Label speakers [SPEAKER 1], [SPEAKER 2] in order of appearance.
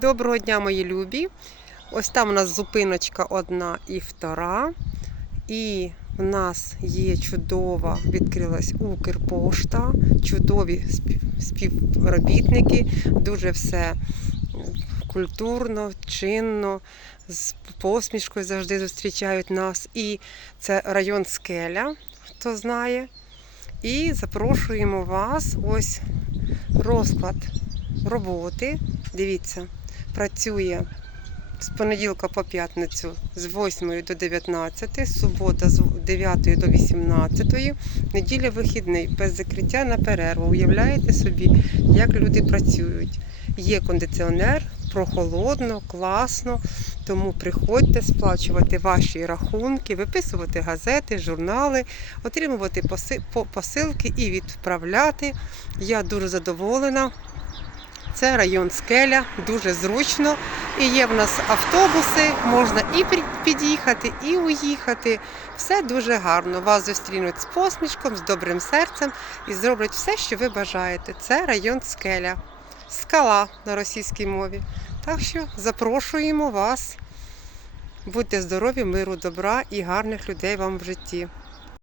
[SPEAKER 1] Доброго дня, мої любі. Ось там у нас зупиночка одна і втора. І в нас є чудова, відкрилась Укрпошта, чудові співробітники, дуже все культурно, чинно, з посмішкою завжди зустрічають нас. І це район Скеля, хто знає. І запрошуємо вас. Ось розклад роботи. Дивіться, працює з понеділка по п'ятницю з 8 до 19, субота з 9 до 18, неділя вихідний, без закриття на перерву. Уявляєте собі, як люди працюють. Є кондиціонер, прохолодно, класно. Тому приходьте сплачувати ваші рахунки, виписувати газети, журнали, отримувати посилки і відправляти. Я дуже задоволена. Це район Скеля, дуже зручно. І є в нас автобуси, можна і під'їхати, і уїхати. Все дуже гарно. Вас зустрінуть з посмішком, з добрим серцем і зроблять все, що ви бажаєте. Це район Скеля. Скала на російській мові. Так що запрошуємо вас. Будьте здорові, миру, добра і гарних людей вам в житті.